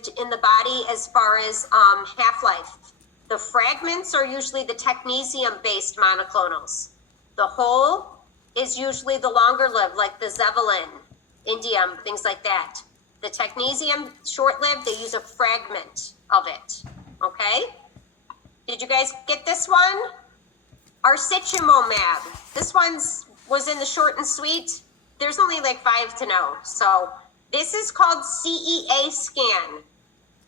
lived in the body as far as half-life. The fragments are usually the technetium-based monoclonals. The whole is usually the longer lived, like the Zevalin, indium, things like that. The technetium, short-lived, they use a fragment of it, okay? Did you guys get this one? Arcitumomab. This was in the short and sweet. There's only like 5 to know. So this is called CEA scan.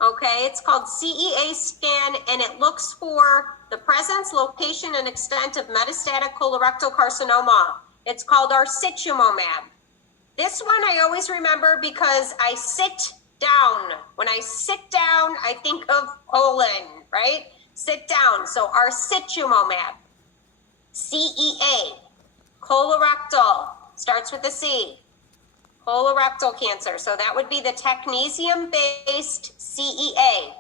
Okay, it's called CEA scan, and it looks for the presence, location, and extent of metastatic colorectal carcinoma. It's called arcitumomab. This one I always remember because I sit down. When I sit down, I think of colon, right? Sit down. So arcitumomab. CEA, colorectal, starts with a C. Colorectal cancer. So that would be the technetium-based CEA.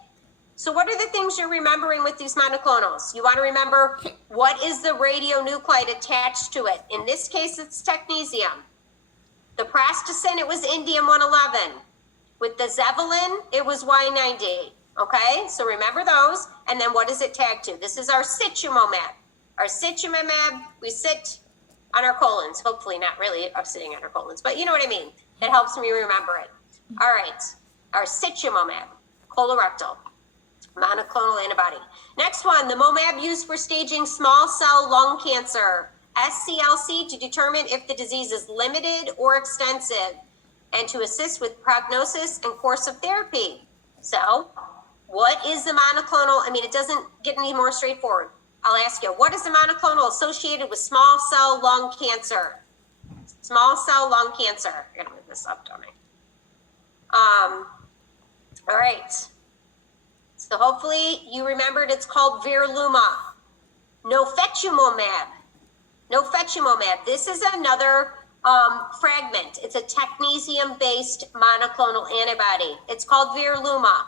So what are the things you're remembering with these monoclonals? You want to remember what is the radionuclide attached to it. In this case, it's technetium. The Prostacyclin, it was indium-111. With the Zevalin, it was Y90. Okay, so remember those. And then what is it tagged to? This is arcitumomab. Arcitumomab, we sit on our colons. Hopefully not really up sitting on our colons, but you know what I mean. It helps me remember it. All right, arcitumomab, colorectal, monoclonal antibody. Next one, the MOMAB used for staging small cell lung cancer, SCLC, to determine if the disease is limited or extensive and to assist with prognosis and course of therapy. So what is the monoclonal? I mean, it doesn't get any more straightforward. I'll ask you, what is the monoclonal associated with small cell lung cancer? Small cell lung cancer. I gotta move this up, don't I? All right. So hopefully you remembered it's called Verluma. Nofetumomab. Nofetumomab. This is another fragment. It's a technetium-based monoclonal antibody. It's called Verluma.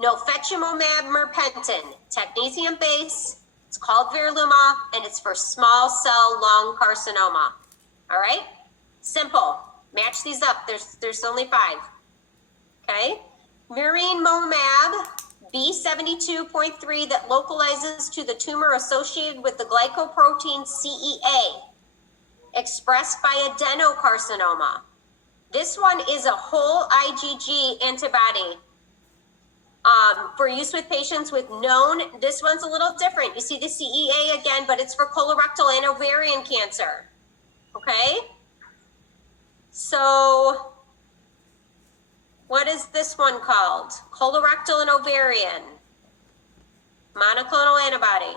Nofetumomab merpentin. Technetium-based. It's called Verluma, and it's for small cell lung carcinoma. All right? Simple. Match these up. There's only 5. Okay? Murenemomab, B72.3, that localizes to the tumor associated with the glycoprotein CEA, expressed by adenocarcinoma. This one is a whole IgG antibody. For use with patients with known, this one's a little different. You see the CEA again, but it's for colorectal and ovarian cancer. Okay? So, what is this one called? Colorectal and ovarian. Monoclonal antibody.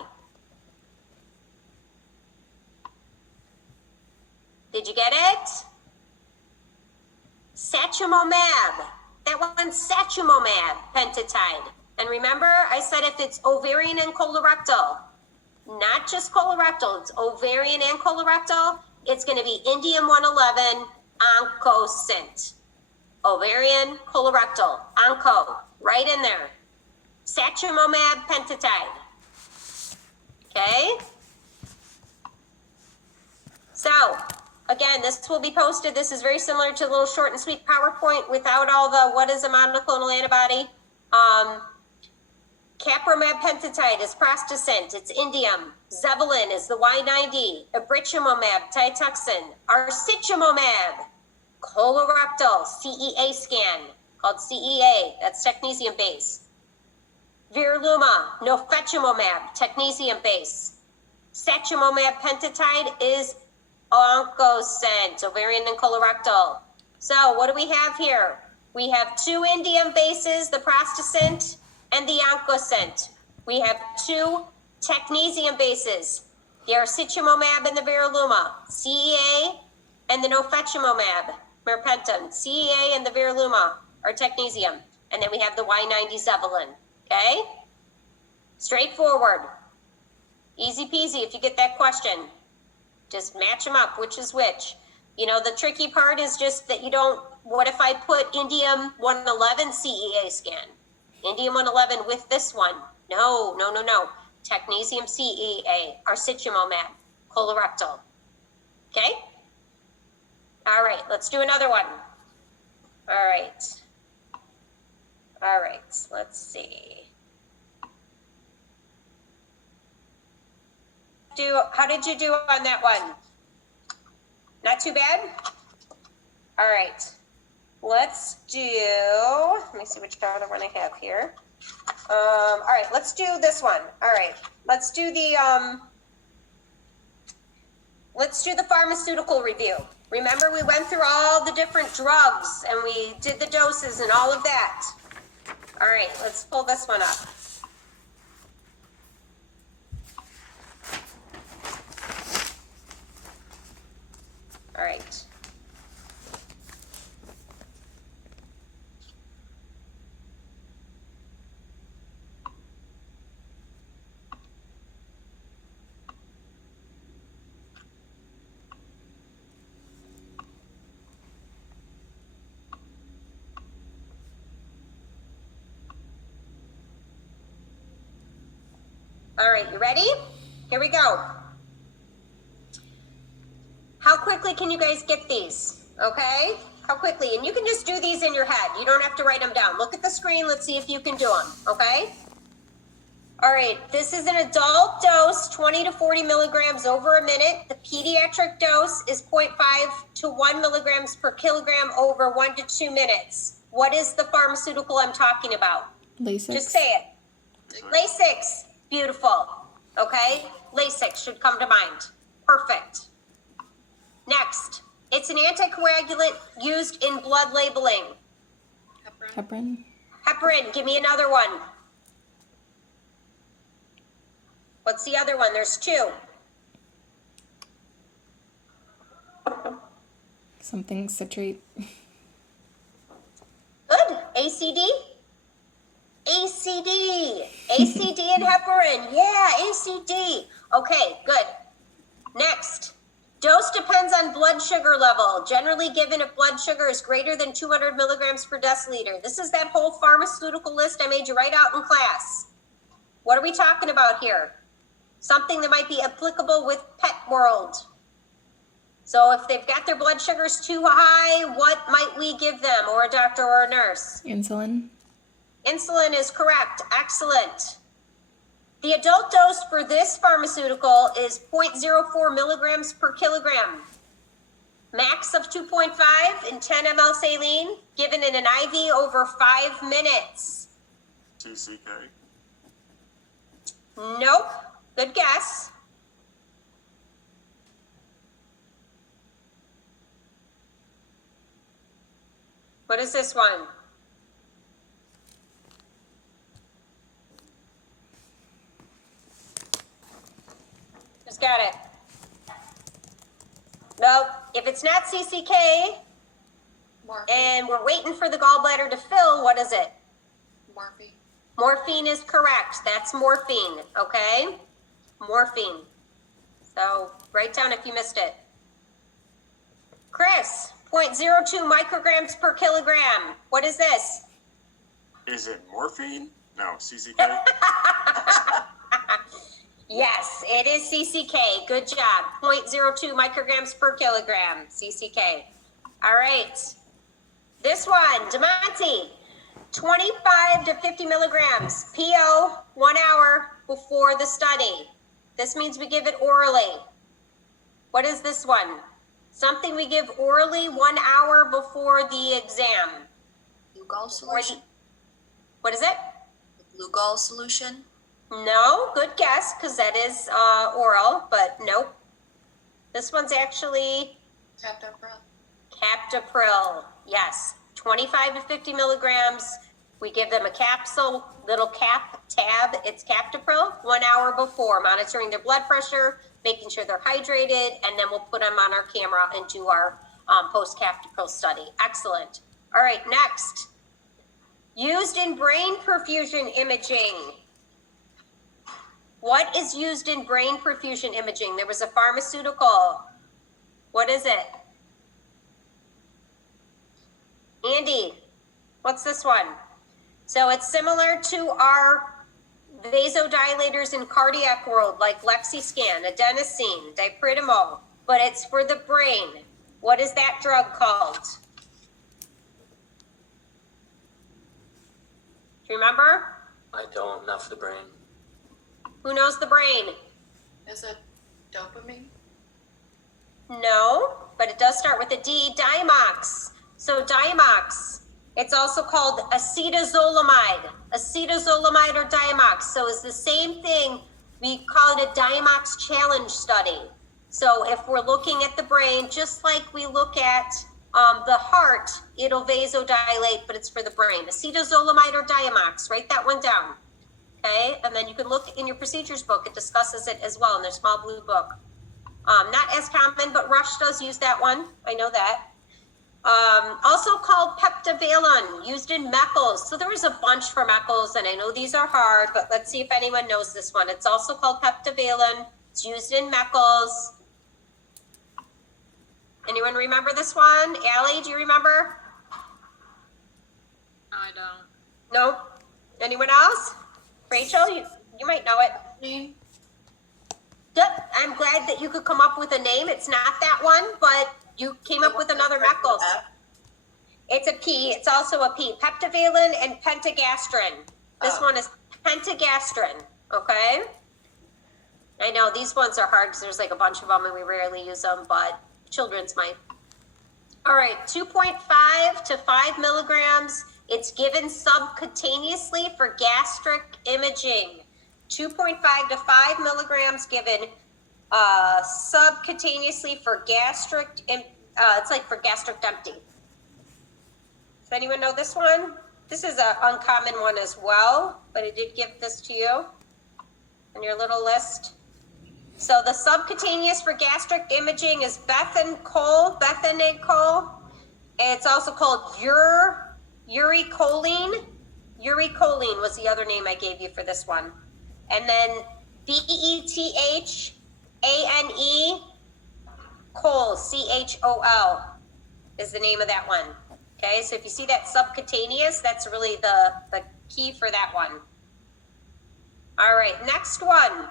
Did you get it? Satumomab. That one's satumomab pentatide. And remember, I said if it's ovarian and colorectal, not just colorectal, it's ovarian and colorectal, it's going to be indium-111 oncocint. Ovarian, colorectal, onco, right in there. Satumomab pentatide. Okay? So, again, this will be posted. This is very similar to a little short and sweet PowerPoint without all the what is a monoclonal antibody. Capromab pentatide is Prostacyclin, it's indium. Zevalin is the Y90. Abritumomab, Tituxin. Arcitumomab, colorectal, CEA scan, called CEA, that's technetium base. Verluma, nofetumomab, technetium base. Satumomab pentatide is oncocint, ovarian and colorectal. So what do we have here? We have 2 indium bases, the Prostacyclin and the oncocint. We have 2 technetium bases, the arcitumomab and the Verluma, CEA and the nofetumomab, merpentin. CEA and the Verluma are technetium. And then we have the Y90 Zevalin, okay? Straightforward. Easy peasy if you get that question. Just match them up, which is which. You know, the tricky part is just that you don't, what if I put indium-111 CEA scan? Indium-111 with this one? No. Technetium CEA, arcitumomab, colorectal. Okay? All right, let's do another one. All right. All right, let's see. How did you do on that one? Not too bad? All right, let's do, let me see which other one I have here. All right, let's do this one. All right, let's do the pharmaceutical review. Remember, we went through all the different drugs and we did the doses and all of that. All right, let's pull this one up. All right. All right, you ready? Here we go. How quickly can you guys get these? Okay? How quickly? And you can just do these in your head. You don't have to write them down. Look at the screen. Let's see if you can do them. Okay? All right. This is an adult dose, 20 to 40 milligrams over a minute. The pediatric dose is 0.5 to 1 milligrams per kilogram over 1 to 2 minutes. What is the pharmaceutical I'm talking about? Lasix. Just say it. Lasix. Beautiful. Okay? Lasix should come to mind. Perfect. Next, it's an anticoagulant used in blood labeling. Heparin. Heparin, give me another one. What's the other one? There's two. Something citrate. Good. ACD? ACD. ACD and heparin. Yeah, ACD. Okay, good. Next. Dose depends on blood sugar level, generally given if blood sugar is greater than 200 milligrams per deciliter. This is that whole pharmaceutical list I made you write out in class. What are we talking about here? Something that might be applicable with pet world. So if they've got their blood sugars too high, what might we give them, or a doctor or a nurse? Insulin. Insulin is correct. Excellent. The adult dose for this pharmaceutical is 0.04 milligrams per kilogram. Max of 2.5 and 10 ml saline, given in an IV over 5 minutes. CCK. Nope. Good guess. What is this one? Just got it. Nope. If it's not CCK, and we're waiting for the gallbladder to fill, what is it? Morphine. Morphine is correct. That's morphine, okay? Morphine. So write down if you missed it. Chris, 0.02 micrograms per kilogram. What is this? Is it morphine? No, CCK. Yes, it is CCK. Good job. 0.02 micrograms per kilogram, CCK. All right. This one, DeMonte, 25 to 50 milligrams, PO, 1 hour before the study. This means we give it orally. What is this one? Something we give orally 1 hour before the exam. Lugol solution. What is it? Lugol solution. No, good guess, because that is oral, but nope. This one's actually Captopril. Yes, 25 to 50 milligrams. We give them a capsule, little cap tab. It's Captopril 1 hour before, monitoring their blood pressure, making sure they're hydrated, and then we'll put them on our camera and do our post-Captopril study. Excellent. All right, next. Used in brain perfusion imaging. What is used in brain perfusion imaging? There was a pharmaceutical. What is it? Andy, what's this one? So it's similar to our vasodilators in cardiac world, like Lexiscan, adenosine, dipridamole, but it's for the brain. What is that drug called? Do you remember? I don't, not for the brain. Who knows the brain? Is it dopamine? No, but it does start with a D, Diamox. So Diamox, it's also called acetazolamide. Acetazolamide or Diamox. So it's the same thing. We call it a Diamox challenge study. So if we're looking at the brain, just like we look at the heart, it'll vasodilate, but it's for the brain. Acetazolamide or Diamox, write that one down. Okay, and then you can look in your procedures book. It discusses it as well in their small blue book. Not as common, but Rush does use that one. I know that. Also called Peptavalin, used in Meckel's. So there was a bunch for Meckel's, and I know these are hard, but let's see if anyone knows this one. It's also called Peptavalin. It's used in Meckel's. Anyone remember this one? Allie, do you remember? I don't. No? Anyone else? Rachel, you might know it. Me? Yep, I'm glad that you could come up with a name. It's not that one, but you came up with another Meckel's. It's a P. It's also a P. Peptavalin and pentagastrin. This one is pentagastrin, okay? I know these ones are hard because there's like a bunch of them and we rarely use them, but children's might. All right, 2.5 to 5 milligrams. It's given subcutaneously for gastric imaging. 2.5 to 5 milligrams given subcutaneously for gastric, it's like for gastric empty. Does anyone know this one? This is an uncommon one as well, but I did give this to you on your little list. So the subcutaneous for gastric imaging is bethanacol. It's also called uricoline. Uricoline was the other name I gave you for this one. And then BETHANE Col, CHOL is the name of that one. Okay, so if you see that subcutaneous, that's really the key for that one. All right, next one.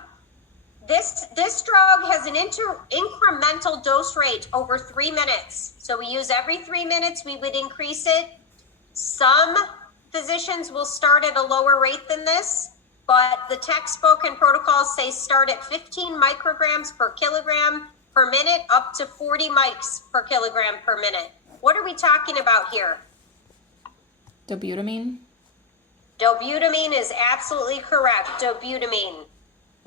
This drug has an incremental dose rate over 3 minutes. So we use every 3 minutes, we would increase it. Some physicians will start at a lower rate than this, but the textbook and protocols say start at 15 micrograms per kilogram per minute up to 40 mics per kilogram per minute. What are we talking about here? Dobutamine. Dobutamine is absolutely correct. Dobutamine.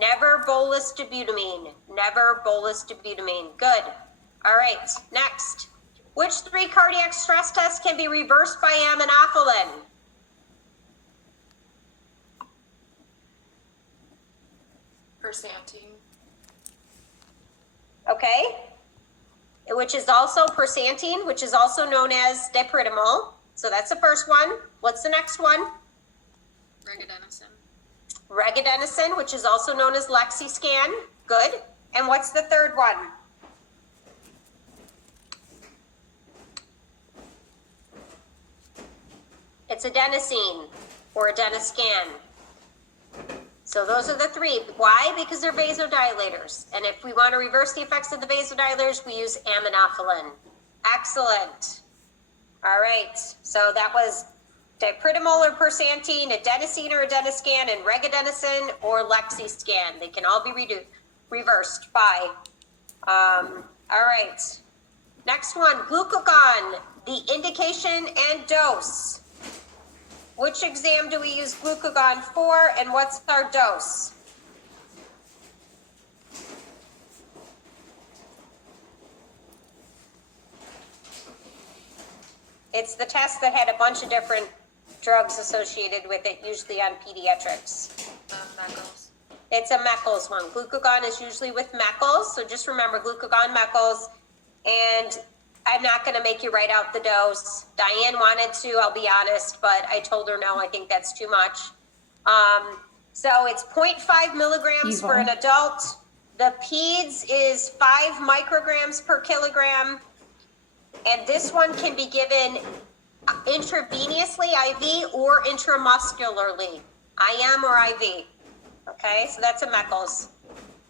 Never bolus dobutamine. Never bolus dobutamine. Good. All right, next. Which 3 cardiac stress tests can be reversed by aminophylline? Persantine. Okay. Which is also persantine, which is also known as dipridamol. So that's the first one. What's the next one? Regadenoson. Regadenoson, which is also known as Lexiscan. Good. And what's the third one? It's adenosine or adenoscan. So those are the 3. Why? Because they're vasodilators. And if we want to reverse the effects of the vasodilators, we use aminophylline. Excellent. All right. So that was dipridamol or persantine, adenosine or adenoscan, and regadenoson or Lexiscan. They can all be reversed by. All right. Next one, glucagon, the indication and dose. Which exam do we use glucagon for, and what's our dose? It's the test that had a bunch of different drugs associated with it, usually on pediatrics. Meckel's. It's a Meckel's one. Glucagon is usually with Meckel's, so just remember glucagon, Meckel's, and I'm not going to make you write out the dose. Diane wanted to, I'll be honest, but I told her no, I think that's too much. So it's 0.5 milligrams for an adult. The peds is 5 micrograms per kilogram. And this one can be given intravenously, IV, or intramuscularly, IM or IV. Okay, so that's a Meckel's.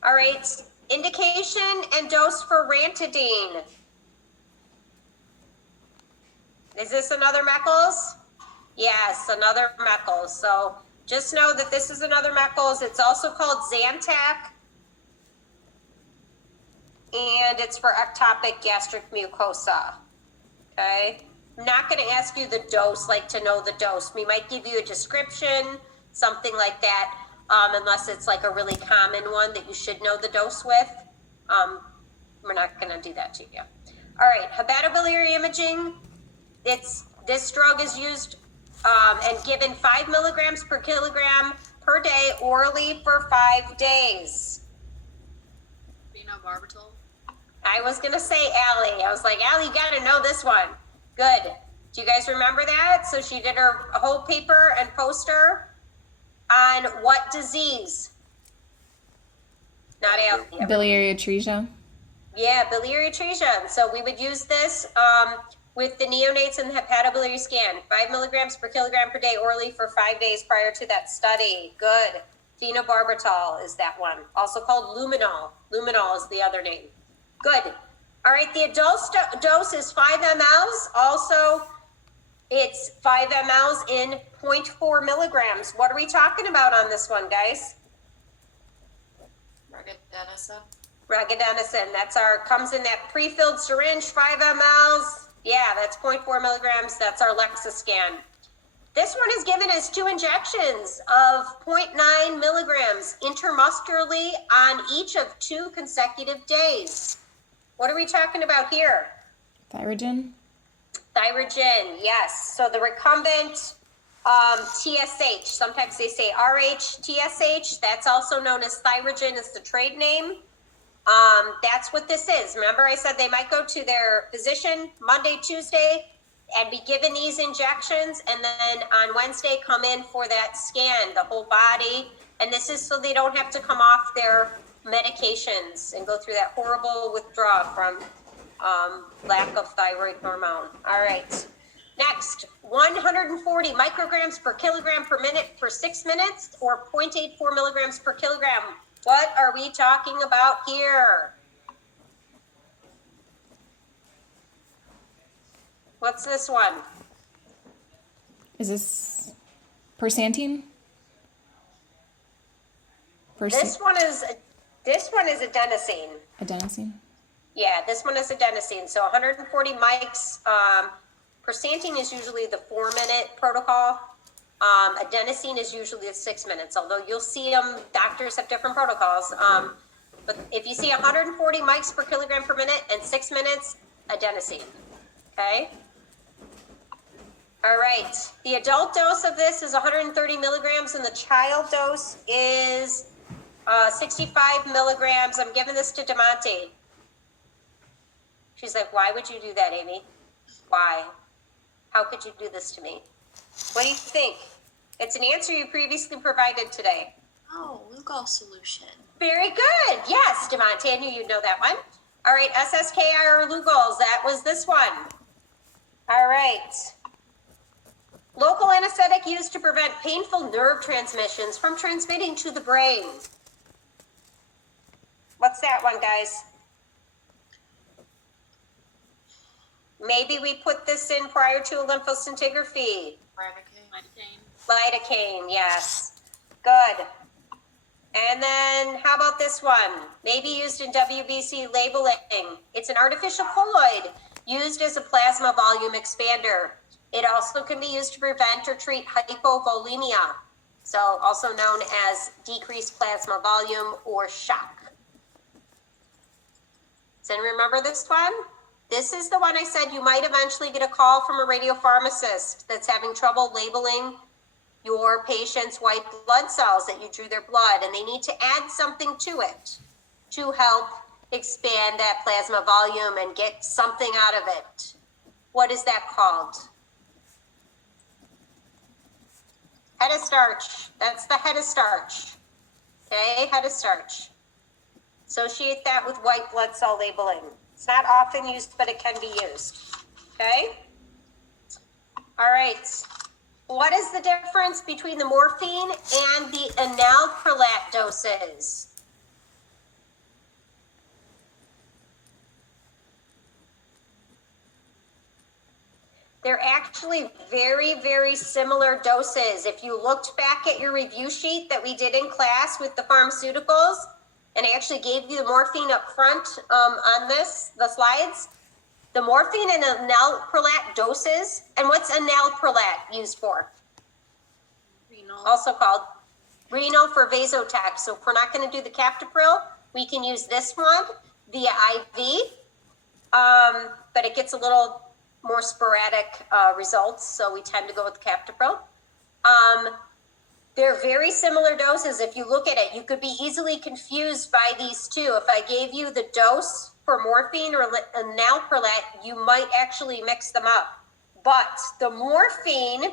All right, indication and dose for Rantadine. Is this another Meckel's? Yes, another Meckles. So just know that this is another Meckles. It's also called Zantac. And it's for ectopic gastric mucosa. Okay? I'm not going to ask you the dose, like to know the dose. We might give you a description, something like that, unless it's like a really common one that you should know the dose with. We're not going to do that to you. All right, hepatobiliary imaging. This drug is used and given 5 milligrams per kilogram per day orally for 5 days. Phenobarbital. I was going to say Allie. I was like, Allie, you got to know this one. Good. Do you guys remember that? So she did her whole paper and poster on what disease? Not Allie. Biliary atresia. Yeah, biliary atresia. So we would use this with the neonates and the hepatobiliary scan. 5 milligrams per kilogram per day orally for 5 days prior to that study. Good. Phenobarbital is that one. Also called luminol. Luminol is the other name. Good. All right, the adult dose is 5 mLs. Also, it's 5 mLs in 0.4 milligrams. What are we talking about on this one, guys? Regadenoson. Regadenoson. That's comes in that pre-filled syringe, 5 mLs. Yeah, that's 0.4 milligrams. That's our Lexiscan. This one is given as 2 injections of 0.9 milligrams intermuscularly on each of 2 consecutive days. What are we talking about here? Thyrogen. Thyrogen, yes. So the recumbent TSH, sometimes they say RH-TSH, that's also known as Thyrogen, is the trade name. That's what this is. Remember I said they might go to their physician Monday, Tuesday, and be given these injections, and then on Wednesday come in for that scan, the whole body. And this is so they don't have to come off their medications and go through that horrible withdrawal from lack of thyroid hormone. All right. Next, 140 micrograms per kilogram per minute for 6 minutes, or 0.84 milligrams per kilogram. What are we talking about here? What's this one? Is this Persantine? This one is adenosine. Adenosine. Yeah, this one is adenosine. So 140 mics. Persantine is usually the 4-minute protocol. Adenosine is usually the 6 minutes, although you'll see them, doctors have different protocols. But if you see 140 mics per kilogram per minute and 6 minutes, adenosine. Okay? All right. The adult dose of this is 130 milligrams, and the child dose is 65 milligrams. I'm giving this to DeMonte. She's like, why would you do that, Amy? Why? How could you do this to me? What do you think? It's an answer you previously provided today. Oh, Lugol solution. Very good. Yes, DeMonte, I knew you'd know that one. All right, SSKI or Lugol's, that was this one. All right. Local anesthetic used to prevent painful nerve transmissions from transmitting to the brain. What's that one, guys? Maybe we put this in prior to a lymphoscintigraphy. Lidocaine, yes. Good. And then how about this one? Maybe used in WBC labeling. It's an artificial colloid used as a plasma volume expander. It also can be used to prevent or treat hypovolemia, so also known as decreased plasma volume or shock. Does anyone remember this one? This is the one I said you might eventually get a call from a radiopharmacist that's having trouble labeling your patient's white blood cells that you drew their blood, and they need to add something to it to help expand that plasma volume and get something out of it. What is that called? Hetastarch. That's the hetastarch. Okay, hetastarch. Associate that with white blood cell labeling. It's not often used, but it can be used. Okay? All right. What is the difference between the morphine and the enalapril doses? They're actually very, very similar doses. If you looked back at your review sheet that we did in class with the pharmaceuticals, and I actually gave you the morphine up front on the slides, the morphine and enalapril doses, and what's enalapril used for? Renal. Also called renal for vasotax. So if we're not going to do the captopril, we can use this one via IV, but it gets a little more sporadic results, so we tend to go with captopril. They're very similar doses. If you look at it, you could be easily confused by these two. If I gave you the dose for morphine or enalapril, you might actually mix them up. But the morphine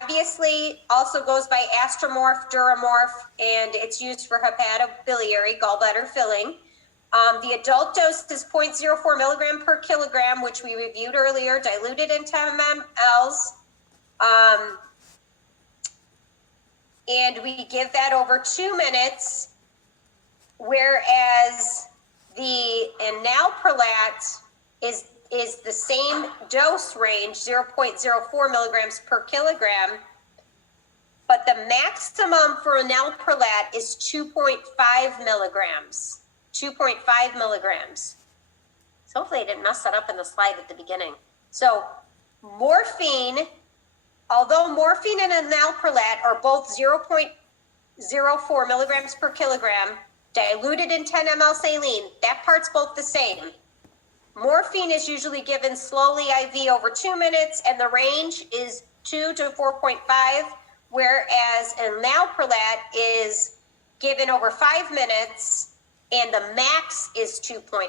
obviously also goes by Astromorph, Duramorph, and it's used for hepatobiliary gallbladder filling. The adult dose is 0.04 milligram per kilogram, which we reviewed earlier, diluted in 10 mLs. And we give that over 2 minutes, whereas the enalapril is the same dose range, 0.04 milligrams per kilogram, but the maximum for enalapril is 2.5 milligrams. 2.5 milligrams. So hopefully I didn't mess that up in the slide at the beginning. So morphine, although morphine and enalapril are both 0.04 milligrams per kilogram, diluted in 10 ml saline, that part's both the same. Morphine is usually given slowly IV over 2 minutes, and the range is 2 to 4.5, whereas enalapril is given over 5 minutes, and the max is 2.5.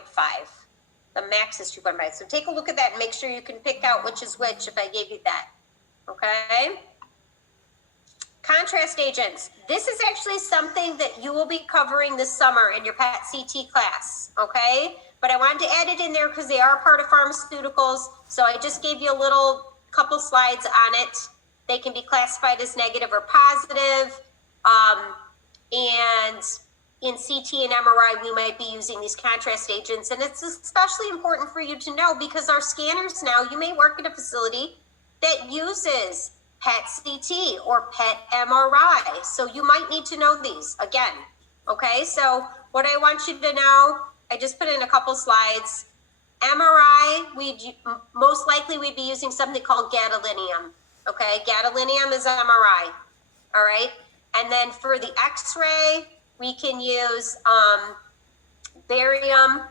The max is 2.5. So take a look at that and make sure you can pick out which is which if I gave you that. Okay? Contrast agents. This is actually something that you will be covering this summer in your PET CT class. Okay? But I wanted to add it in there because they are part of pharmaceuticals. So I just gave you a little couple slides on it. They can be classified as negative or positive. And in CT and MRI, we might be using these contrast agents. And it's especially important for you to know because our scanners now, you may work at a facility that uses PET CT or PET MRI. So you might need to know these again. Okay, so what I want you to know, I just put in a couple slides. MRI, most likely we'd be using something called gadolinium. Okay, gadolinium is MRI. All right, and then for the X-ray, we can use barium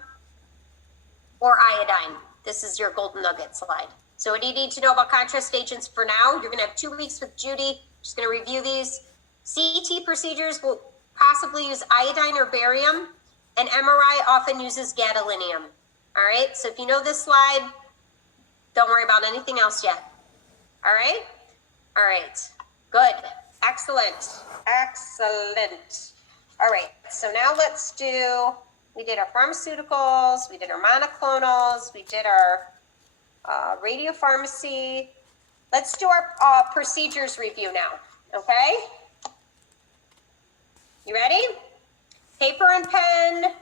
or iodine. This is your golden nugget slide. So what do you need to know about contrast agents for now? You're gonna have 2 weeks with Judy. Just gonna review these. CT procedures will possibly use iodine or barium, and MRI often uses gadolinium. All right, so if you know this slide, don't worry about anything else yet. All right? All right, good, excellent, excellent. All right, so now let's do, we did our pharmaceuticals, we did our monoclonals, we did our radiopharmacy. Let's do our procedures review now, okay? You ready? Paper and pen.